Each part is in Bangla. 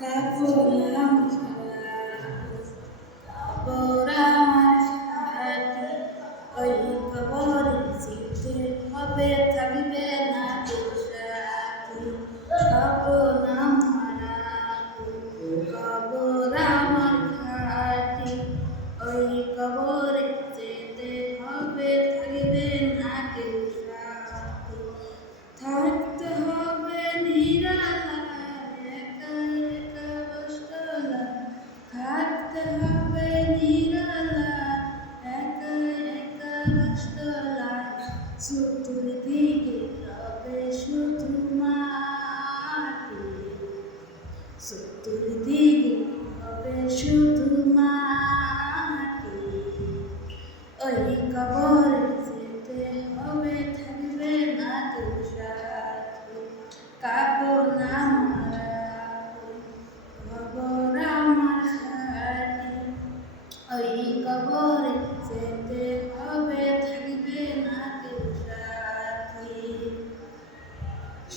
কাপলাম কবর আমার হাতি, ওই কবর জিতে হবে থাকবে না কেউ সাথী। কাপলাম কবর আমার হাতি, ওই কবর যেতে হবে থাকবে না কেউ সাথী। থাকতে হবে নিরালায় একা একা বসতলায়, থাকতে হবে নিরালায় একা একা বসতলায়। চতুর্দিকে রবে শুধু মাটি, চতুর্দিকে রবে শুধু মাটি। ওই কবর যেতে হবে থাকবে না কেউ সাথী। কাপনা কবর আমার হাতি, ওই কবর যেতে হবে থাকবে না কেউ সাথী।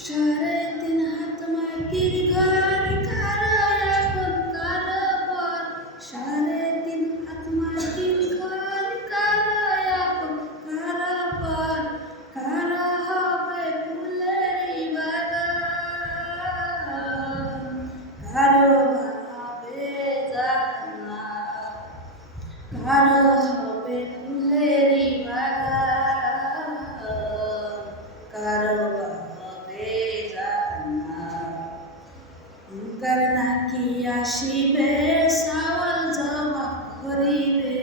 3.5 হাত মাটির ঘর কারো এখন কারো পর, 3.5 হাত মাটির ঘর কারো এখন কারো পর। কারো হবে ফুলেরই বাগান, কারো হবে জান্নাত, কারো হবে ফুলেরই বাগান, কারো হবে জান্নাত। মুনকার নাকির আসিবে সওয়াল জবাব করিবে,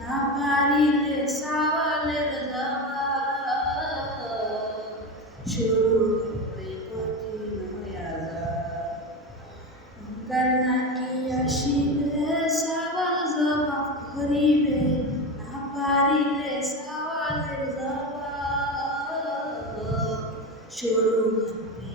না পারিলে সওয়ালের জবাব শুরু হবে কঠিন আযাব। মুনকার নাকির আসিবে সওয়াল জবাব করিবে, না পারিলে সওয়ালের জবাব শুরু হবে